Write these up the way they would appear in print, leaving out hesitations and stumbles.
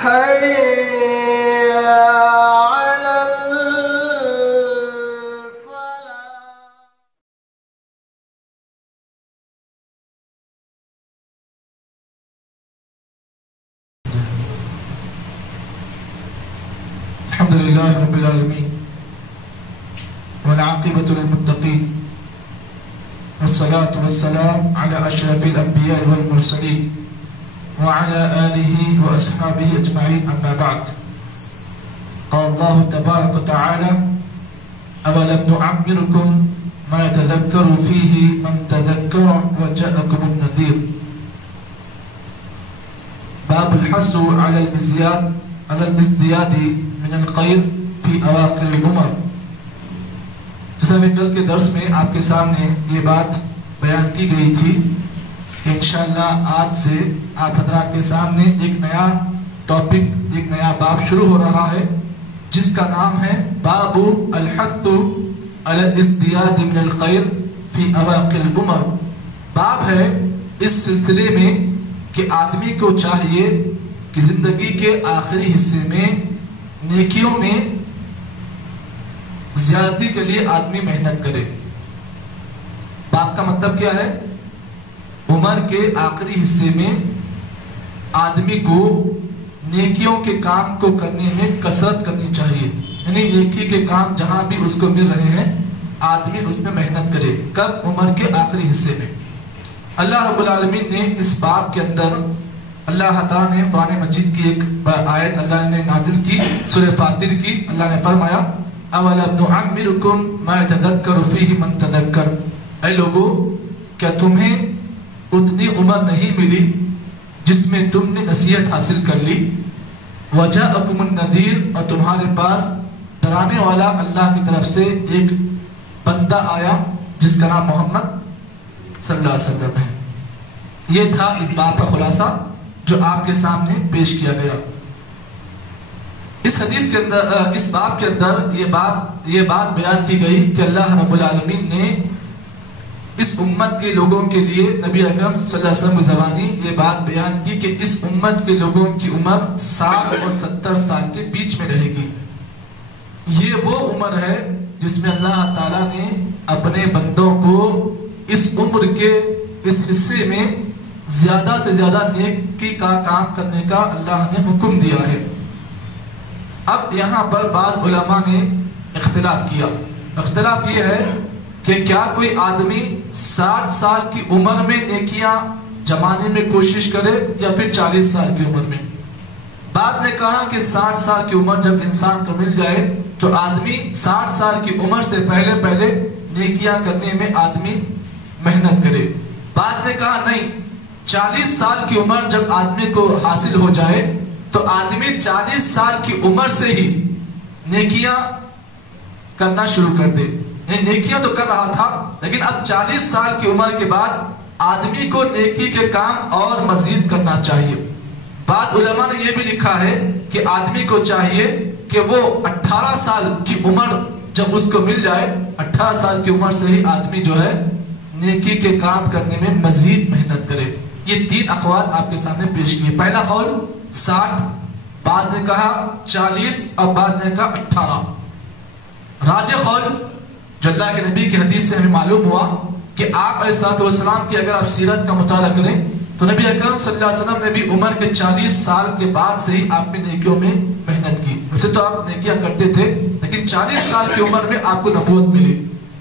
حي على الفلاح. الحمد لله رب العالمين والعاقبة للمتقين والصلاة والسلام على أشرف الأنبياء والمرسلين وعلى آله وأصحابه أجمعين أما بعد. قال الله تبارك وتعالى: أولم نعمركم ما يتذكر فيه من تذكر وجاءكم النذير. باب الحث على الازدياد من الخير في أواخر العمر. جیسا کہ کل کے درس میں آپ کے سامنے یہ بات بیان کی گئی تھی کہ انشاءاللہ آج سے آپ حضرات کے سامنے ایک نیا ٹاپک، ایک نیا باب شروع ہو رہا ہے جس کا نام ہے باب الحث علی الازدیاد من الخیر فی اواخر العمر. باب ہے اس سلسلے میں کہ آدمی کو چاہیے کہ زندگی کے آخری حصے میں نیکیوں میں زیادتی کے لیے آدمی محنت کرے. بات کا مطلب کیا ہے؟ عمر کے آخری حصے میں آدمی کو نیکیوں کے کام کو کرنے میں کثرت کرنی چاہیے. یعنی نیکی کے کام جہاں بھی اس کو مل رہے ہیں آدمی اس میں محنت کرے. کب؟ عمر کے آخری حصے میں. اللہ رب العالمین نے اس باب کے اندر اللہ تعالیٰ نے قرآن مجید کی ایک آیت اللہ نے نازل کی، سورہ فاطر کی. اللہ نے فرمایا: اولم نعمرکم ما یتذکر فیہ من تذکر. اے لوگو، کیا تمہیں اتنی عمر نہیں ملی جس میں تم نے نصیحت حاصل کر لی؟ وجاءکم النذیر، اور تمہارے پاس ڈرانے والا اللہ کی طرف سے ایک بندہ آیا جس کا نام محمد صلی اللہ علیہ وسلم ہے. یہ تھا اس بات کا خلاصہ جو آپ کے سامنے پیش کیا گیا. اس حدیث کے اندر، اس باب کے اندر یہ بات بیان کی گئی کہ اللہ رب العالمین نے اس امت کے لوگوں کے لیے نبی اکرم صلی اللہ علیہ وسلم کی زبانی یہ بات بیان کی کہ اس امت کے لوگوں کی عمر 60 اور 70 سال کے بیچ میں رہے گی. یہ وہ عمر ہے جس میں اللہ تعالیٰ نے اپنے بندوں کو اس عمر کے اس حصے میں زیادہ سے زیادہ نیکی کا کام کرنے کا اللہ نے حکم دیا ہے. اب یہاں پر بعض علماء نے اختلاف کیا. اختلاف یہ ہے کہ کیا کوئی آدمی 60 سال کی عمر میں نیکیاں جمانے میں کوشش کرے یا پھر 40 سال کی عمر میں. بعد نے کہا کہ 60 سال کی عمر جب انسان کو مل جائے تو آدمی 60 سال کی عمر سے پہلے نیکیاں کرنے میں آدمی محنت کرے. بعد نے کہا نہیں، 40 سال کی عمر جب آدمی کو حاصل ہو جائے تو آدمی 40 سال کی عمر سے ہی نیکیاں کرنا شروع کر دے. نیکیاں تو کر رہا تھا لیکن اب 40 سال کی عمر کے بعد آدمی کو نیکی کے کام اور مزید کرنا چاہیے. بعض علماء نے یہ بھی لکھا ہے کہ آدمی کو چاہیے کہ وہ 18 سال کی عمر جب اس کو مل جائے، 18 سال کی عمر سے ہی آدمی جو ہے نیکی کے کام کرنے میں مزید محنت کرے. یہ 3 اقوال آپ کے سامنے پیش کیے. پہلا قول 60، بعض نے کہا 40 اور بعض نے کہا 18. راجح قول جو اللہ کے نبی کی حدیث سے ہمیں معلوم ہوا کہ آپ علیہ السلام کی اگر آپ سیرت کا مطالعہ کریں تو نبی اکرم صلی اللہ علیہ وسلم نے بھی عمر کے 40 سال کے بعد سے ہی آپ نے نیکیوں میں محنت کی. ویسے تو آپ نیکیاں کرتے تھے لیکن 40 سال کی عمر میں آپ کو نبوت ملی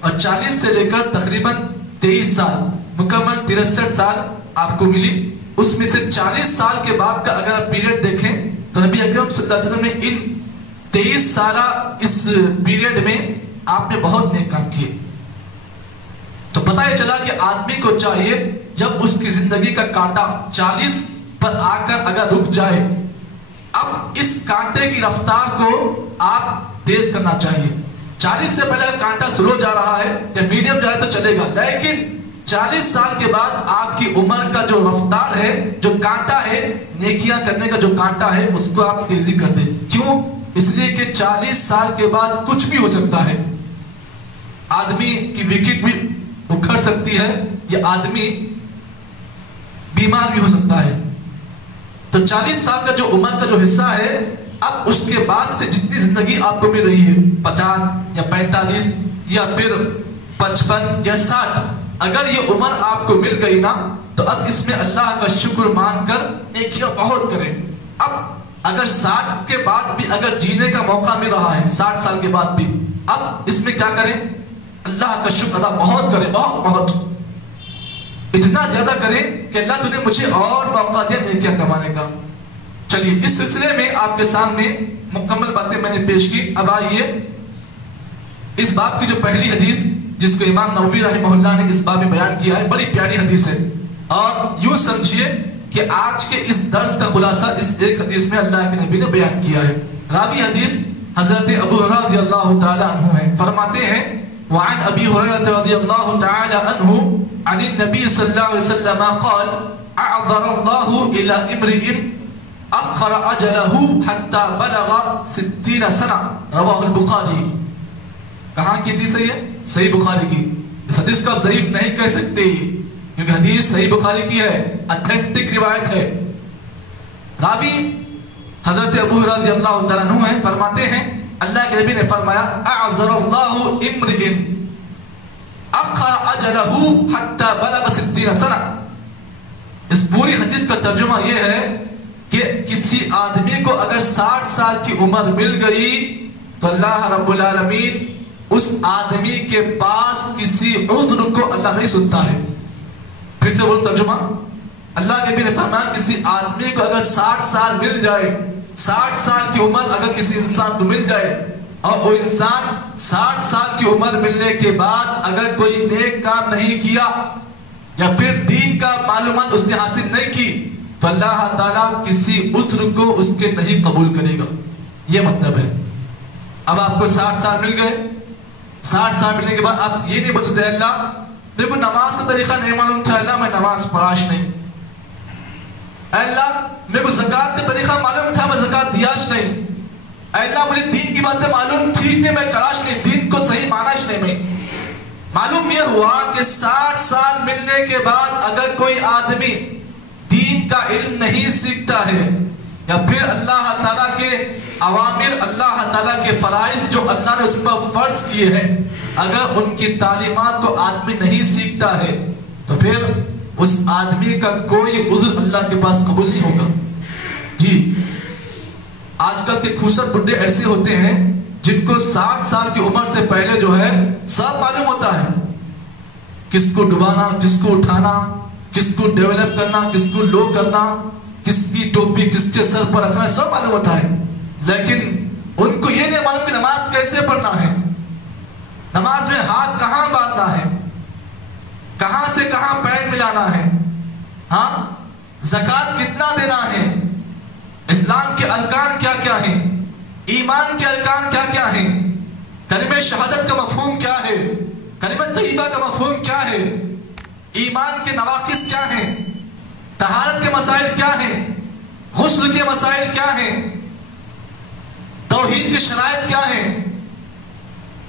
اور 40 سے لے کر تقریباً 23 سال مکمل 63 سال آپ کو ملی. اس میں سے 40 سال کے بعد کا اگر آپ پیریڈ دیکھیں تو نبی اکرم صلی اللہ علیہ وسلم نے ان 23 سالہ اس پیریڈ میں آپ نے بہت نیک کام کیے. تو پتہ یہ چلا کہ آدمی کو چاہیے جب اس کی زندگی کا کانٹا 40 پر آ کر اگر رک جائے، اب اس کانٹے کی رفتار کو آپ تیز کرنا چاہیے. 40 سے پہلے کانٹا سلو جا رہا ہے یا میڈیم جا رہا ہے تو چلے گا، لیکن 40 سال کے بعد آپ کی عمر کا جو رفتار ہے، جو کانٹا ہے نیکیاں کرنے کا جو کانٹا ہے، اس کو آپ تیزی کر دیں. کیوں؟ اس لیے کہ 40 سال کے بعد کچھ بھی ہو سکتا ہے. آدمی کی وکٹ بھی اکھڑ سکتی ہے یا آدمی بیمار بھی ہو سکتا ہے. تو 40 سال کا جو عمر کا جو حصہ ہے، اب اس کے بعد سے جتنی زندگی آپ کو مل رہی ہے 50 یا 45 یا پھر 55 یا 60، اگر یہ عمر آپ کو مل گئی نا تو اب اس میں اللہ کا شکر مان کر نیکیاں بہت کریں۔ اب اگر 60 کے بعد بھی اگر جینے کا موقع مل رہا ہے، 60 سال کے بعد بھی، اب اس میں کیا کریں؟ اللہ کا شکر ادا بہت کریں، بہت بہت، اتنا زیادہ کریں کہ اللہ تو نے مجھے اور موقع دیا نیکیاں کمانے کا۔ چلیے اس سلسلے میں آپ کے سامنے مکمل باتیں میں نے پیش کی۔ اب آئیے اس باب کی جو پہلی حدیث جس کو امام نووی رحمہ اللہ نے اس باب میں بیان کیا ہے، بڑی پیاری حدیث ہے، اور یوں سمجھیے کہ آج کے اس درس کا خلاصہ اس ایک حدیث میں اللہ کے نبی نے بیان کیا ہے۔ راوی حدیث حضرت ابو ہریرہ رضی اللہ تعالی عنہ ہیں، فرماتے ہیں وعن ابی ہریرہ رضی اللہ تعالی عنہ عن النبی صلی اللہ علیہ وسلم قال اعذر اللہ الى امرئ اخر اجلہ حتی بلغ 60 سنہ، رواہ البخاری۔ کہاں کی حدیث ہے یہ؟ صحیح بخاری کی۔ اس حدیث کو آپ ضعیف نہیں کہہ سکتے کیونکہ حدیث صحیح بخاری کی ہے، اتھینٹک روایت ہے۔ راوی حضرت ابو ہریرہ رضی اللہ تعالیٰ عنہ ہیں، فرماتے ہیں اللہ کے نبی نے فرمایا اعذر اللہ امرئ اخر اجلہ حتی بلغ 60 سنہ۔ اس پوری حدیث کا ترجمہ یہ ہے کہ کسی آدمی کو اگر 60 سال کی عمر مل گئی تو اللہ رب العالمین اس آدمی کے پاس کسی عذر کو اللہ نہیں سنتا ہے۔ پھر سے بولو ترجمہ، اللہ کے نبی نے فرمایا کسی آدمی کو اگر 60 سال مل جائے، 60 سال کی عمر اگر کسی انسان کو مل جائے اور وہ انسان 60 سال کی عمر ملنے کے بعد اگر کوئی نیک کام نہیں کیا یا پھر دین کا معلومات اس نے حاصل نہیں کی تو اللہ تعالیٰ کسی عذر کو اس کے نہیں قبول کرے گا۔ یہ مطلب ہے۔ اب آپ کو 60 سال مل گئے، 60 سال ملنے کے بعد آپ یہ نہیں بول سکتے اللہ میرے کو نماز کا طریقہ نہیں معلوم تھا، اللہ میں نماز پڑھاش نہیں، اللہ میرے کو زکات کا طریقہ معلوم تھا میں زکات دیاش نہیں، اللہ مجھے دین کی باتیں معلوم تھی میں کراش نہیں، دین کو صحیح ماناش نہیں میں۔ معلوم یہ ہوا کہ 60 سال ملنے کے بعد اگر کوئی آدمی دین کا علم نہیں سیکھتا ہے یا پھر اللہ تعالیٰ کے اوامر، اللہ تعالیٰ کے فرائض جو اللہ نے اس پر فرض کیے ہیں، اگر ان کی تعلیمات کو آدمی نہیں سیکھتا ہے تو پھر اس آدمی کا کوئی عذر اللہ کے پاس قبول نہیں ہوگا۔ جی آج کل کے خوسر بڈھے ایسے ہوتے ہیں جن کو 60 سال کی عمر سے پہلے جو ہے سب معلوم ہوتا ہے، کس کو ڈبانا، کس کو اٹھانا، کس کو ڈیولپ کرنا، کس کو لو کرنا، کس کی ٹوپی کس کے سر پر رکھنا ہے، سب معلوم ہوتا ہے، لیکن ان کو یہ نہیں معلوم کہ نماز کیسے پڑھنا ہے، نماز میں ہاتھ کہاں باندھنا ہے، کہاں سے کہاں پیر ملانا ہے، ہاں زکات کتنا دینا ہے، اسلام کے ارکان کیا کیا ہیں، ایمان کے ارکان کیا کیا ہیں، کلمہ شہادت کا مفہوم کیا ہے، کلمہ طیبہ کا مفہوم کیا ہے، ایمان کے نواقص کیا ہیں، طہارت کے مسائل کیا ہیں، غسل کے مسائل کیا ہیں، توحید کی شرائط کیا ہیں،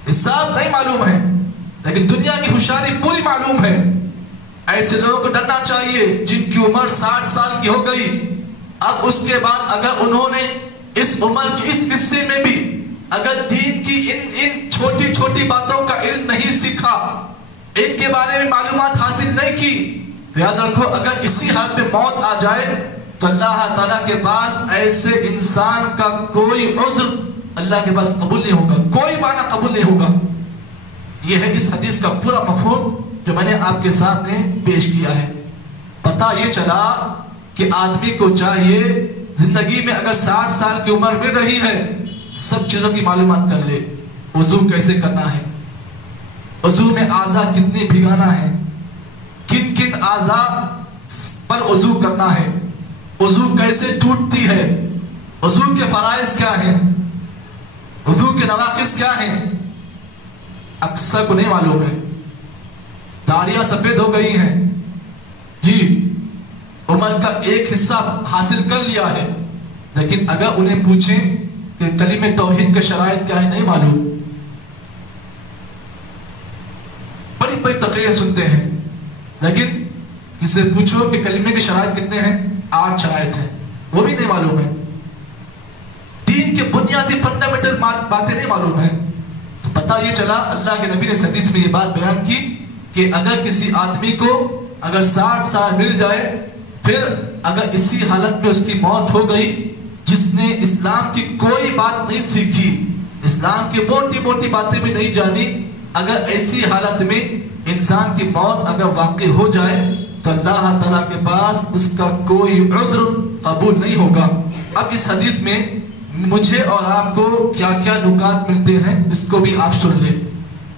یہ سب نہیں معلوم ہے، لیکن دنیا کی ہوشیاری پوری معلوم ہے۔ ایسے لوگوں کو ڈرنا چاہیے جن کی عمر 60 سال کی ہو گئی، اب اس کے بعد اگر انہوں نے اس عمر کے اس حصے میں بھی اگر دین کی ان چھوٹی چھوٹی باتوں کا علم نہیں سیکھا، ان کے بارے میں معلومات حاصل نہیں کی تو یاد رکھو اگر اسی حالت میں موت آ جائے تو اللہ تعالیٰ کے پاس ایسے انسان کا کوئی عذر اللہ کے پاس قبول نہیں ہوگا، کوئی بہانہ قبول نہیں ہوگا۔ یہ ہے اس حدیث کا پورا مفہوم جو میں نے آپ کے سامنے پیش کیا ہے۔ پتہ یہ چلا کہ آدمی کو چاہیے زندگی میں اگر 60 سال کی عمر مل رہی ہے سب چیزوں کی معلومات کر لے، وضو کیسے کرنا ہے، وضو میں اعضاء کتنے بھگانا ہے، کن کن اعضاء پر وضو کرنا ہے، وضو کیسے ٹوٹتی ہے، وضو کے فرائض کیا ہیں، وضو کے نواقص کیا ہیں، اکثر کو نہیں معلوم ہے۔ داڑیاں سفید ہو گئی ہیں، جی عمر کا ایک حصہ حاصل کر لیا ہے، لیکن اگر انہیں پوچھیں کہ کلمہ توحید کے شرائط کیا ہے نہیں معلوم، بڑی بڑی تقریریں سنتے ہیں لیکن اسے پوچھو کہ کلمے کے شرائط کتنے ہیں، 8 شرائط ہیں، وہ بھی نہیں معلوم ہے، دین کے بنیادی فنڈامنٹل باتیں نہیں معلوم ہے، تو پتہ یہ چلا اللہ کے نبی نے حدیث میں یہ بات بیان کی کہ اگر کسی آدمی کو اگر 60 سال مل جائے، پھر اگر اسی حالت میں اس کی موت ہو گئی، جس نے اسلام کی کوئی بات نہیں سیکھی، اسلام کی موٹی موٹی باتیں بھی نہیں جانی، اگر ایسی حالت میں انسان کی موت اگر واقع ہو جائے تو اللہ تعالیٰ کے پاس اس کا کوئی عذر قبول نہیں ہوگا۔ اب اس حدیث میں مجھے اور آپ کو کیا کیا نکات ملتے ہیں اس کو بھی آپ سن لیں۔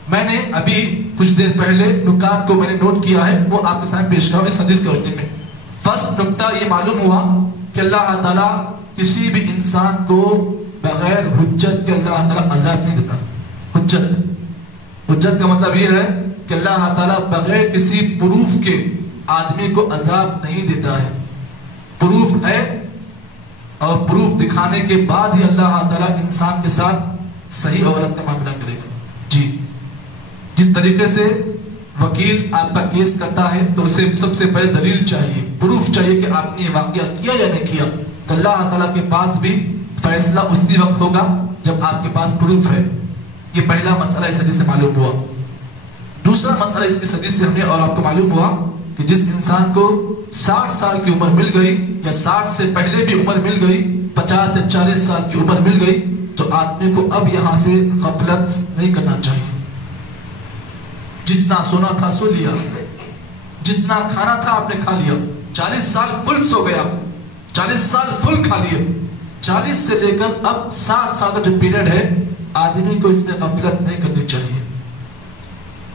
میں نے ابھی کچھ دیر پہلے نکات کو میں نے نوٹ کیا ہے، وہ آپ کے سامنے پیش کروں اس حدیث کے روشنی میں۔ فرسٹ نکتہ یہ معلوم ہوا کہ اللہ تعالیٰ کسی بھی انسان کو بغیر حجت کے اللہ تعالیٰ عذاب نہیں دیتا۔ حجت کا مطلب یہ ہے کہ اللہ تعالیٰ بغیر کسی پروف کے آدمی کو عذاب نہیں دیتا ہے، پروف ہے اور پروف دکھانے کے بعد ہی اللہ تعالیٰ انسان کے ساتھ صحیح اور غلط کا معاملہ کرے گا۔ جی، جس طریقے سے وکیل آپ کا کیس کرتا ہے تو اسے سب سے پہلے دلیل چاہیے، پروف چاہیے کہ آپ نے یہ واقعہ کیا یا نہیں کیا، تو اللہ تعالیٰ کے پاس بھی فیصلہ اسی وقت ہوگا جب آپ کے پاس پروف ہے۔ یہ پہلا مسئلہ اس حدیث سے معلوم ہوا۔ دوسرا مسئلہ اس حدیث سے ہمیں اور آپ کو معلوم ہوا کہ جس انسان کو 60 سال کی عمر مل گئی یا 60 سے پہلے بھی عمر مل گئی، 50 سے 40 سال کی عمر مل گئی، تو آدمی کو اب یہاں سے غفلت نہیں کرنا چاہیے۔ جتنا سونا تھا سو لیا، جتنا کھانا تھا آپ نے کھا لیا، 40 سال فل سو گیا، 40 سال فل کھا لیے، 40 سے لے کر اب 60 سال کا جو پیریڈ ہے آدمی کو اس میں غفلت نہیں کرنی چاہیے۔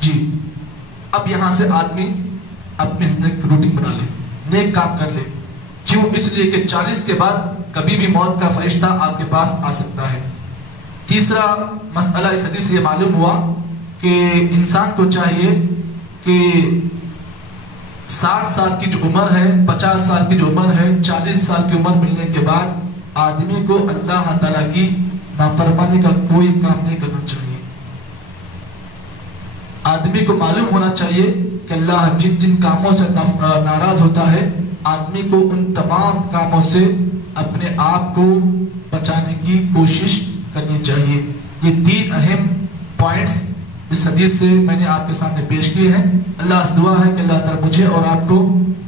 جی، اب یہاں سے آدمی اپنی زندگی روٹین بنا لے، نیک کام کر لے۔ کیوں؟ اس لیے کہ 40 کے بعد کبھی بھی موت کا فرشتہ آپ کے پاس آ سکتا ہے۔ تیسرا مسئلہ اس حدیث سے یہ معلوم ہوا کہ انسان کو چاہیے کہ 60 سال کی جو عمر ہے، 50 سال کی جو عمر ہے، 40 سال کی عمر ملنے کے بعد آدمی کو اللہ تعالیٰ کی نافرمانی کا کوئی کام نہیں کرنا چاہیے۔ آدمی کو معلوم ہونا چاہیے کہ اللہ جن جن کاموں سے ناراض ہوتا ہے، آدمی کو ان تمام کاموں سے اپنے آپ کو بچانے کی کوشش کرنی چاہیے۔ یہ 3 اہم پوائنٹس اس حدیث سے میں نے آپ کے سامنے پیش کیے ہیں۔ اللہ سے دعا ہے کہ اللہ تعالیٰ مجھے اور آپ کو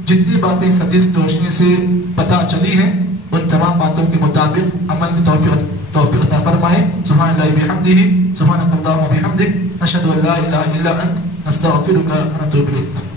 جتنی باتیں اس حدیث کی روشنی سے پتہ چلی ہیں ان تمام باتوں کے مطابق عمل کی توفیق عطا فرمائے۔ سبحان اللہ بحمدہ، سبحانک اللہم وبحمدک، نشہد ان لا الہ الا انت، نستغفرک ونتوب الیک۔